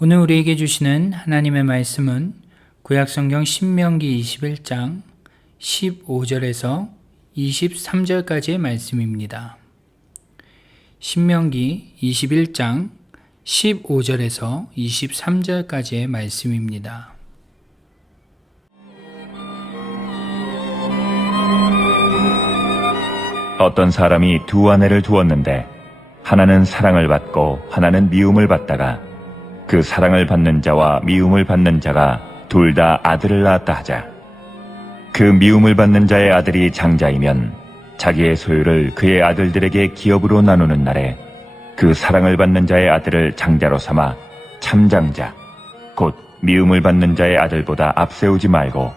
오늘 우리에게 주시는 하나님의 말씀은 구약성경 신명기 21장 15절에서 23절까지의 말씀입니다. 신명기 21장 15절에서 23절까지의 말씀입니다. 어떤 사람이 두 아내를 두었는데 하나는 사랑을 받고 하나는 미움을 받다가 그 사랑을 받는 자와 미움을 받는 자가 둘 다 아들을 낳았다 하자. 그 미움을 받는 자의 아들이 장자이면 자기의 소유를 그의 아들들에게 기업으로 나누는 날에 그 사랑을 받는 자의 아들을 장자로 삼아 참장자, 곧 미움을 받는 자의 아들보다 앞세우지 말고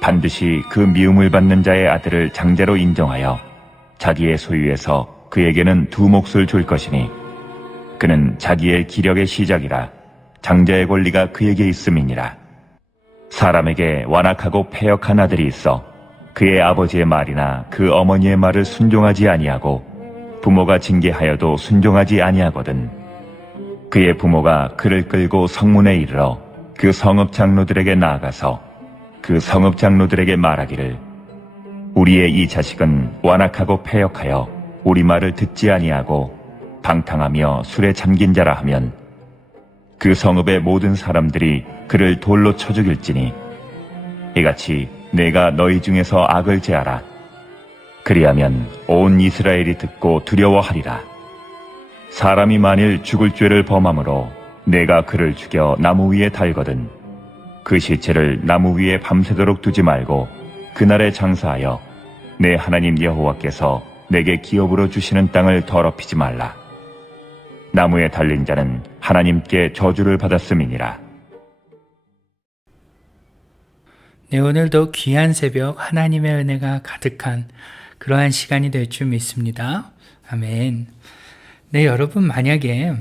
반드시 그 미움을 받는 자의 아들을 장자로 인정하여 자기의 소유에서 그에게는 두 몫을 줄 것이니 그는 자기의 기력의 시작이라 장자의 권리가 그에게 있음이니라. 사람에게 완악하고 패역한 아들이 있어 그의 아버지의 말이나 그 어머니의 말을 순종하지 아니하고 부모가 징계하여도 순종하지 아니하거든. 그의 부모가 그를 끌고 성문에 이르러 그 성읍 장로들에게 나아가서 그 성읍 장로들에게 말하기를 우리의 이 자식은 완악하고 패역하여 우리 말을 듣지 아니하고 방탕하며 술에 잠긴 자라 하면 그 성읍의 모든 사람들이 그를 돌로 쳐 죽일지니 이같이 내가 너희 중에서 악을 제하라. 그리하면 온 이스라엘이 듣고 두려워하리라. 사람이 만일 죽을 죄를 범함으로 내가 그를 죽여 나무 위에 달거든 그 시체를 나무 위에 밤새도록 두지 말고 그날에 장사하여 내 하나님 여호와께서 내게 기업으로 주시는 땅을 더럽히지 말라. 나무에 달린 자는 하나님께 저주를 받았음이니라. 네, 오늘도 귀한 새벽 하나님의 은혜가 가득한 그러한 시간이 될 줄 믿습니다. 아멘. 네, 여러분 만약에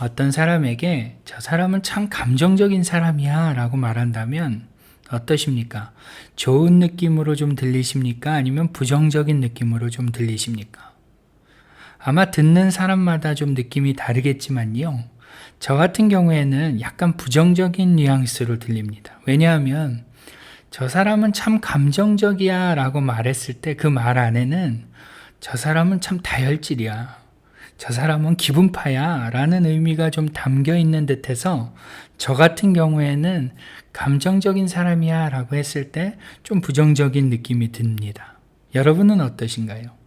어떤 사람에게 저 사람은 참 감정적인 사람이야 라고 말한다면 어떠십니까? 좋은 느낌으로 좀 들리십니까? 아니면 부정적인 느낌으로 좀 들리십니까? 아마 듣는 사람마다 좀 느낌이 다르겠지만요. 저 같은 경우에는 약간 부정적인 뉘앙스로 들립니다. 왜냐하면 저 사람은 참 감정적이야 라고 말했을 때 그 말 안에는 저 사람은 참 다혈질이야, 저 사람은 기분파야 라는 의미가 좀 담겨 있는 듯해서 저 같은 경우에는 감정적인 사람이야 라고 했을 때 좀 부정적인 느낌이 듭니다. 여러분은 어떠신가요?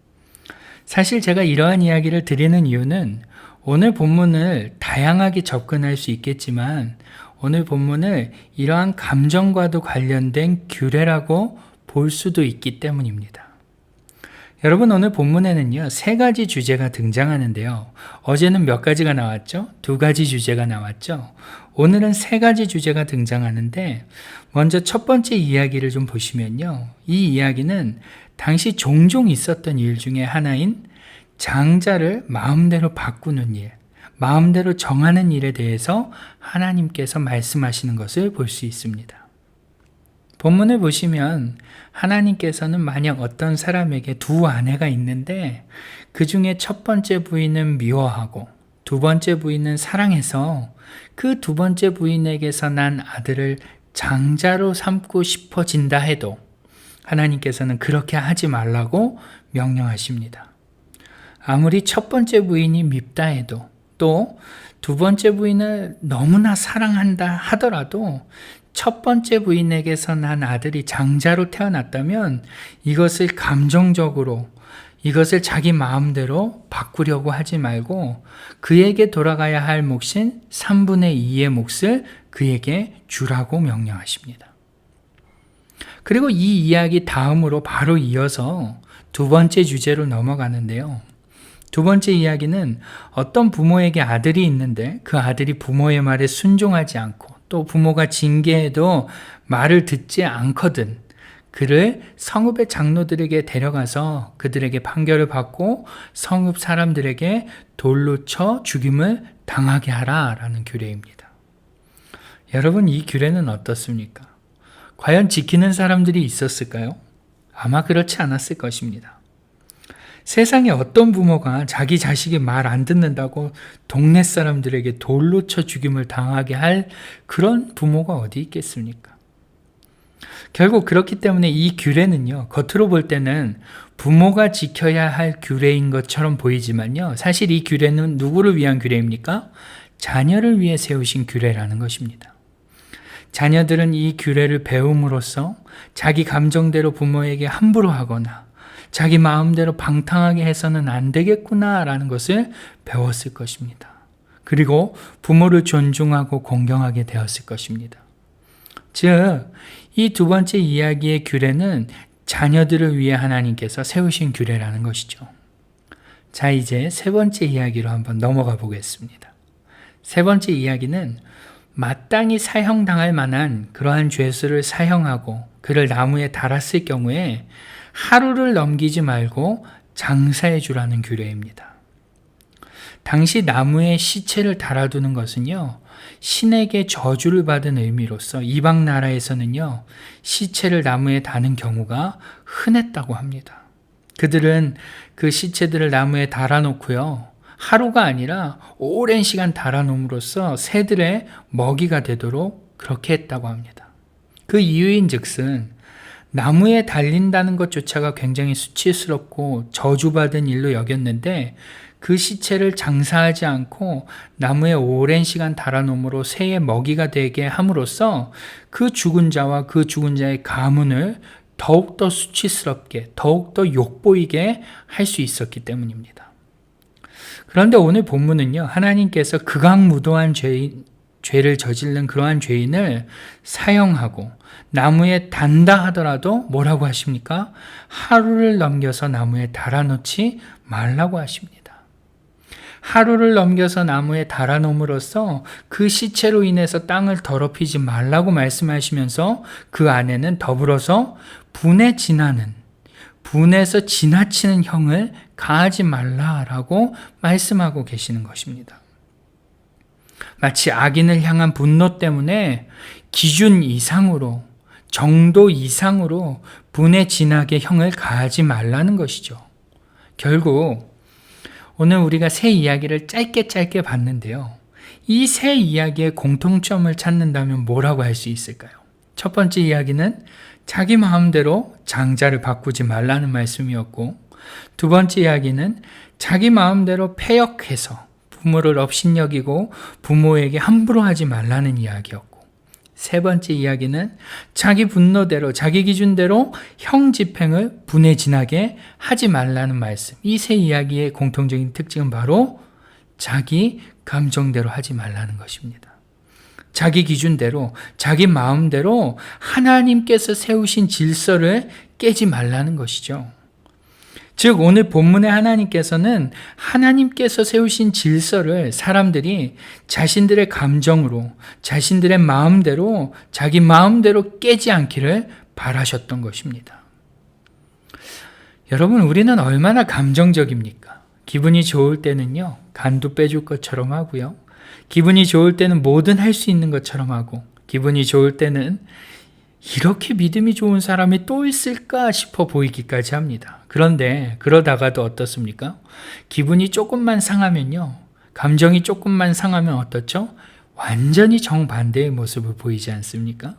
사실 제가 이러한 이야기를 드리는 이유는 오늘 본문을 다양하게 접근할 수 있겠지만 오늘 본문을 이러한 감정과도 관련된 규례라고 볼 수도 있기 때문입니다. 여러분, 오늘 본문에는요, 세 가지 주제가 등장하는데요. 어제는 몇 가지가 나왔죠? 두 가지 주제가 나왔죠? 오늘은 세 가지 주제가 등장하는데 먼저 첫 번째 이야기를 좀 보시면요. 이 이야기는 당시 종종 있었던 일 중에 하나인 장자를 마음대로 바꾸는 일, 마음대로 정하는 일에 대해서 하나님께서 말씀하시는 것을 볼 수 있습니다. 본문을 보시면 하나님께서는 만약 어떤 사람에게 두 아내가 있는데 그 중에 첫 번째 부인은 미워하고 두 번째 부인은 사랑해서 그 두 번째 부인에게서 난 아들을 장자로 삼고 싶어진다 해도 하나님께서는 그렇게 하지 말라고 명령하십니다. 아무리 첫 번째 부인이 밉다 해도 또 두 번째 부인을 너무나 사랑한다 하더라도 첫 번째 부인에게서 난 아들이 장자로 태어났다면 이것을 감정적으로, 이것을 자기 마음대로 바꾸려고 하지 말고 그에게 돌아가야 할 몫인 3분의 2의 몫을 그에게 주라고 명령하십니다. 그리고 이 이야기 다음으로 바로 이어서 두 번째 주제로 넘어가는데요. 두 번째 이야기는 어떤 부모에게 아들이 있는데 그 아들이 부모의 말에 순종하지 않고 또 부모가 징계해도 말을 듣지 않거든 그를 성읍의 장로들에게 데려가서 그들에게 판결을 받고 성읍 사람들에게 돌로 쳐 죽임을 당하게 하라라는 규례입니다. 여러분, 이 규례는 어떻습니까? 과연 지키는 사람들이 있었을까요? 아마 그렇지 않았을 것입니다. 세상에 어떤 부모가 자기 자식이 말 안 듣는다고 동네 사람들에게 돌로 쳐 죽임을 당하게 할 그런 부모가 어디 있겠습니까? 결국 그렇기 때문에 이 규례는요, 겉으로 볼 때는 부모가 지켜야 할 규례인 것처럼 보이지만요, 사실 이 규례는 누구를 위한 규례입니까? 자녀를 위해 세우신 규례라는 것입니다. 자녀들은 이 규례를 배움으로써 자기 감정대로 부모에게 함부로 하거나 자기 마음대로 방탕하게 해서는 안 되겠구나라는 것을 배웠을 것입니다. 그리고 부모를 존중하고 공경하게 되었을 것입니다. 즉, 이 두 번째 이야기의 규례는 자녀들을 위해 하나님께서 세우신 규례라는 것이죠. 자, 이제 세 번째 이야기로 한번 넘어가 보겠습니다. 세 번째 이야기는 마땅히 사형당할 만한 그러한 죄수를 사형하고 그를 나무에 달았을 경우에 하루를 넘기지 말고 장사해 주라는 규례입니다. 당시 나무에 시체를 달아두는 것은요, 신에게 저주를 받은 의미로서 이방 나라에서는요, 시체를 나무에 다는 경우가 흔했다고 합니다. 그들은 그 시체들을 나무에 달아놓고요, 하루가 아니라 오랜 시간 달아놓음으로써 새들의 먹이가 되도록 그렇게 했다고 합니다. 그 이유인 즉슨 나무에 달린다는 것조차가 굉장히 수치스럽고 저주받은 일로 여겼는데 그 시체를 장사하지 않고 나무에 오랜 시간 달아놓음으로 새의 먹이가 되게 함으로써 그 죽은 자와 그 죽은 자의 가문을 더욱더 수치스럽게, 더욱더 욕보이게 할 수 있었기 때문입니다. 그런데 오늘 본문은요, 하나님께서 극악무도한 죄를 저지른 그러한 죄인을 사형하고 나무에 단다 하더라도 뭐라고 하십니까? 하루를 넘겨서 나무에 달아놓지 말라고 하십니다. 하루를 넘겨서 나무에 달아놓음으로써 그 시체로 인해서 땅을 더럽히지 말라고 말씀하시면서 그 안에는 더불어서 분에서 지나치는 형을 가하지 말라라고 말씀하고 계시는 것입니다. 마치 악인을 향한 분노 때문에 기준 이상으로, 정도 이상으로 분에 진하게 형을 가하지 말라는 것이죠. 결국 오늘 우리가 세 이야기를 짧게 봤는데요. 이 세 이야기의 공통점을 찾는다면 뭐라고 할 수 있을까요? 첫 번째 이야기는 자기 마음대로 장자를 바꾸지 말라는 말씀이었고, 두 번째 이야기는 자기 마음대로 패역해서 부모를 업신여기고 부모에게 함부로 하지 말라는 이야기였고, 세 번째 이야기는 자기 분노대로, 자기 기준대로 형 집행을 분에 진하게 하지 말라는 말씀. 이 세 이야기의 공통적인 특징은 바로 자기 감정대로 하지 말라는 것입니다. 자기 기준대로, 자기 마음대로 하나님께서 세우신 질서를 깨지 말라는 것이죠. 즉 오늘 본문의 하나님께서는 하나님께서 세우신 질서를 사람들이 자신들의 감정으로, 자신들의 마음대로, 자기 마음대로 깨지 않기를 바라셨던 것입니다. 여러분, 우리는 얼마나 감정적입니까? 기분이 좋을 때는요, 간도 빼줄 것처럼 하고요. 기분이 좋을 때는 뭐든 할 수 있는 것처럼 하고, 기분이 좋을 때는 이렇게 믿음이 좋은 사람이 또 있을까 싶어 보이기까지 합니다. 그런데 그러다가도 어떻습니까? 기분이 조금만 상하면요, 감정이 조금만 상하면 어떻죠? 완전히 정반대의 모습을 보이지 않습니까?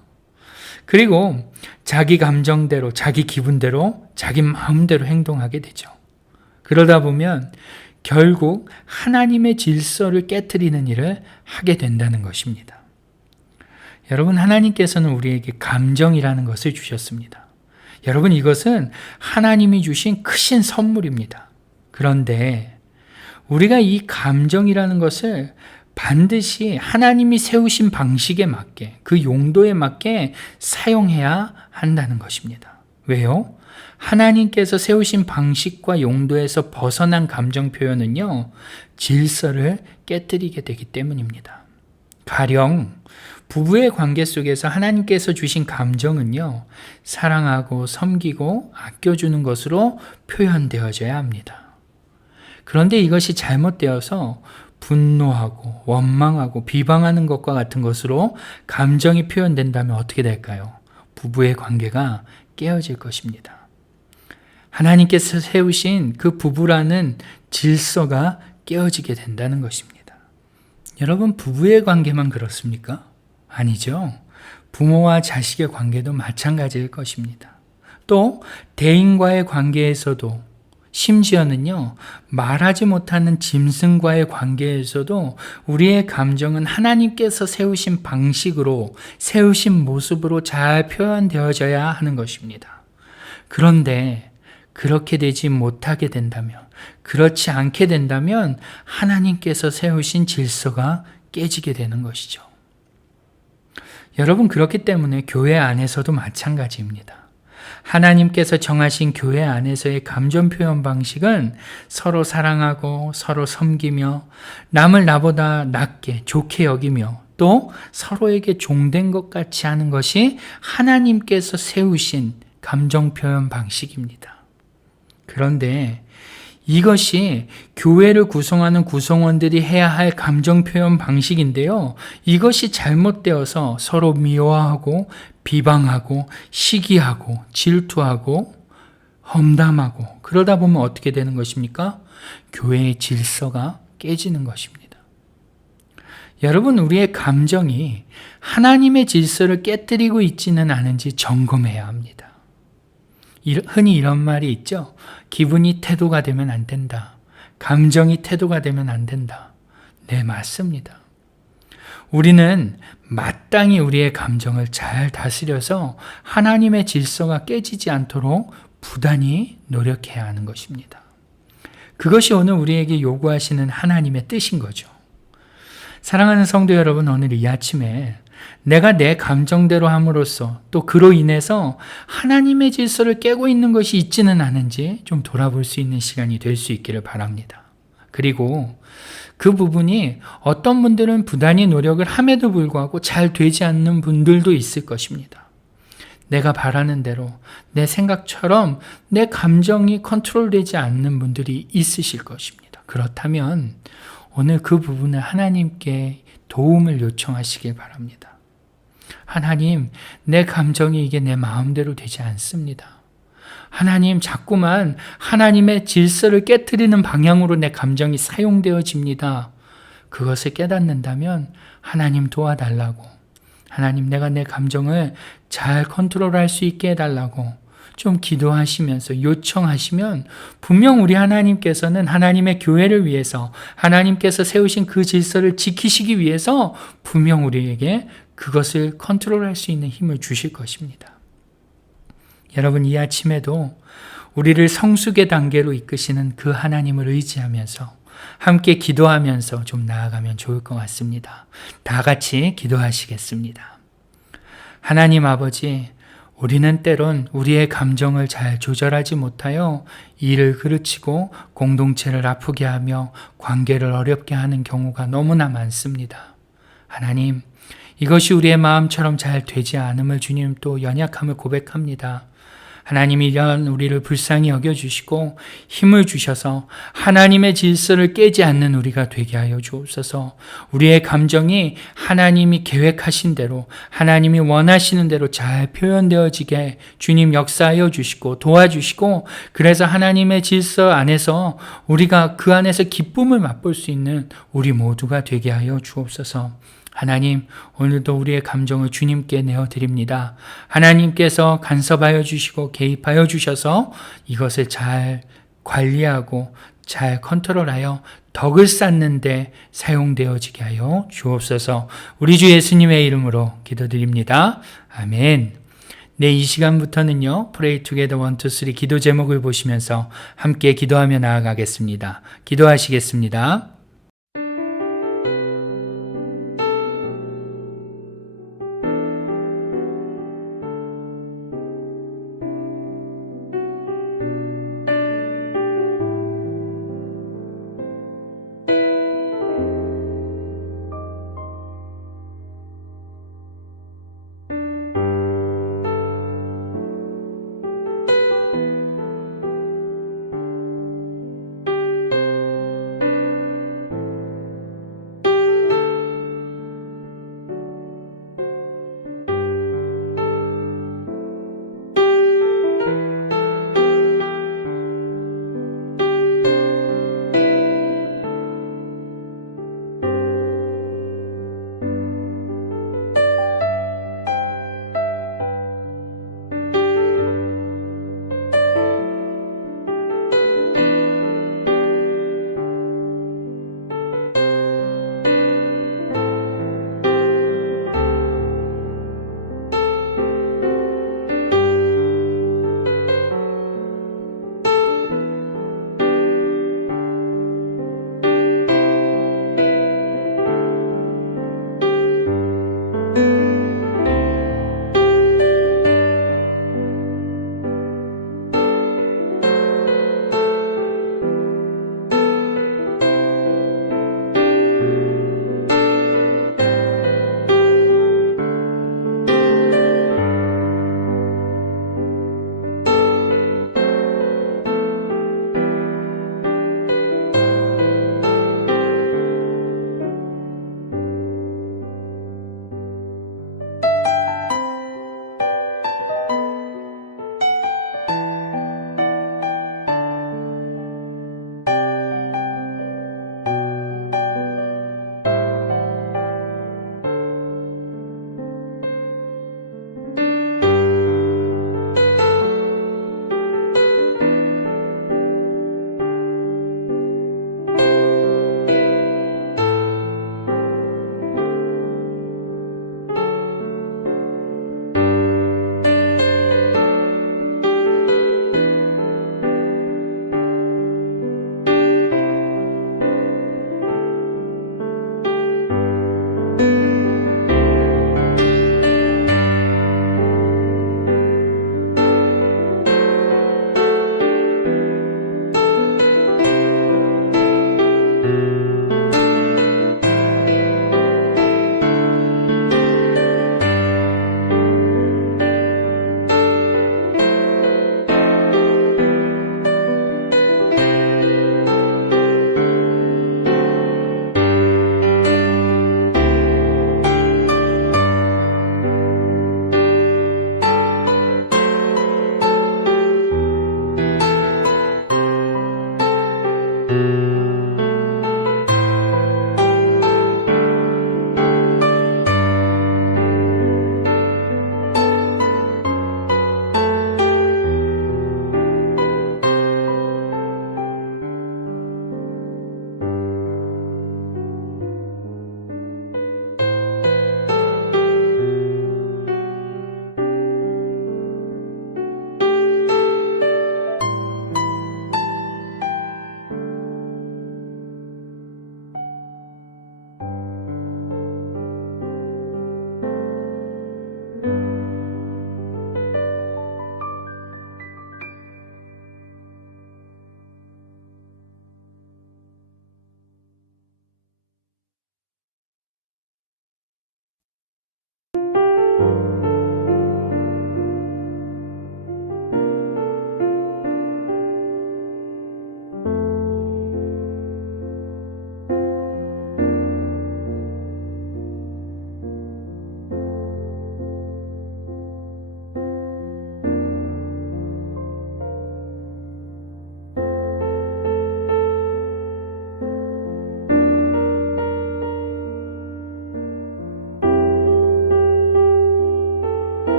그리고 자기 감정대로, 자기 기분대로, 자기 마음대로 행동하게 되죠. 그러다 보면 결국 하나님의 질서를 깨트리는 일을 하게 된다는 것입니다. 여러분, 하나님께서는 우리에게 감정이라는 것을 주셨습니다. 여러분, 이것은 하나님이 주신 크신 선물입니다. 그런데 우리가 이 감정이라는 것을 반드시 하나님이 세우신 방식에 맞게, 그 용도에 맞게 사용해야 한다는 것입니다. 왜요? 하나님께서 세우신 방식과 용도에서 벗어난 감정 표현은요, 질서를 깨뜨리게 되기 때문입니다. 가령 부부의 관계 속에서 하나님께서 주신 감정은요, 사랑하고 섬기고 아껴주는 것으로 표현되어져야 합니다. 그런데 이것이 잘못되어서 분노하고 원망하고 비방하는 것과 같은 것으로 감정이 표현된다면 어떻게 될까요? 부부의 관계가 깨어질 것입니다. 하나님께서 세우신 그 부부라는 질서가 깨어지게 된다는 것입니다. 여러분, 부부의 관계만 그렇습니까? 아니죠. 부모와 자식의 관계도 마찬가지일 것입니다. 또 대인과의 관계에서도, 심지어는요, 말하지 못하는 짐승과의 관계에서도 우리의 감정은 하나님께서 세우신 방식으로, 세우신 모습으로 잘 표현되어져야 하는 것입니다. 그런데 그렇게 되지 못하게 된다면, 그렇지 않게 된다면 하나님께서 세우신 질서가 깨지게 되는 것이죠. 여러분, 그렇기 때문에 교회 안에서도 마찬가지입니다. 하나님께서 정하신 교회 안에서의 감정 표현 방식은 서로 사랑하고 서로 섬기며 남을 나보다 낫게 좋게 여기며 또 서로에게 종된 것 같이 하는 것이 하나님께서 세우신 감정 표현 방식입니다. 그런데 이것이 교회를 구성하는 구성원들이 해야 할 감정 표현 방식인데요. 이것이 잘못되어서 서로 미워하고 비방하고 시기하고 질투하고 험담하고 그러다 보면 어떻게 되는 것입니까? 교회의 질서가 깨지는 것입니다. 여러분, 우리의 감정이 하나님의 질서를 깨뜨리고 있지는 않은지 점검해야 합니다. 흔히 이런 말이 있죠. 기분이 태도가 되면 안 된다. 감정이 태도가 되면 안 된다. 네, 맞습니다. 우리는 마땅히 우리의 감정을 잘 다스려서 하나님의 질서가 깨지지 않도록 부단히 노력해야 하는 것입니다. 그것이 오늘 우리에게 요구하시는 하나님의 뜻인 거죠. 사랑하는 성도 여러분, 오늘 이 아침에 내가 내 감정대로 함으로써 또 그로 인해서 하나님의 질서를 깨고 있는 것이 있지는 않은지 좀 돌아볼 수 있는 시간이 될 수 있기를 바랍니다. 그리고 그 부분이 어떤 분들은 부단히 노력을 함에도 불구하고 잘 되지 않는 분들도 있을 것입니다. 내가 바라는 대로 내 생각처럼 내 감정이 컨트롤되지 않는 분들이 있으실 것입니다. 그렇다면 오늘 그 부분을 하나님께 도움을 요청하시길 바랍니다. 하나님, 내 감정이 이게 내 마음대로 되지 않습니다. 하나님, 자꾸만 하나님의 질서를 깨트리는 방향으로 내 감정이 사용되어집니다. 그것을 깨닫는다면 하나님 도와달라고, 하나님 내가 내 감정을 잘 컨트롤할 수 있게 해달라고 좀 기도하시면서 요청하시면 분명 우리 하나님께서는 하나님의 교회를 위해서 하나님께서 세우신 그 질서를 지키시기 위해서 분명 우리에게 그것을 컨트롤할 수 있는 힘을 주실 것입니다. 여러분, 이 아침에도 우리를 성숙의 단계로 이끄시는 그 하나님을 의지하면서 함께 기도하면서 좀 나아가면 좋을 것 같습니다. 다 같이 기도하시겠습니다. 하나님 아버지, 우리는 때론 우리의 감정을 잘 조절하지 못하여 일을 그르치고 공동체를 아프게 하며 관계를 어렵게 하는 경우가 너무나 많습니다. 하나님, 이것이 우리의 마음처럼 잘 되지 않음을 주님 또 연약함을 고백합니다. 하나님이 이런 우리를 불쌍히 여겨주시고 힘을 주셔서 하나님의 질서를 깨지 않는 우리가 되게 하여 주옵소서. 우리의 감정이 하나님이 계획하신 대로 하나님이 원하시는 대로 잘 표현되어지게 주님 역사하여 주시고 도와주시고, 그래서 하나님의 질서 안에서 우리가 그 안에서 기쁨을 맛볼 수 있는 우리 모두가 되게 하여 주옵소서. 하나님, 오늘도 우리의 감정을 주님께 내어드립니다. 하나님께서 간섭하여 주시고 개입하여 주셔서 이것을 잘 관리하고 잘 컨트롤하여 덕을 쌓는 데 사용되어지게 하여 주옵소서. 우리 주 예수님의 이름으로 기도드립니다. 아멘. 네, 이 시간부터는요, Pray Together 1, 2, 3 기도 제목을 보시면서 함께 기도하며 나아가겠습니다. 기도하시겠습니다.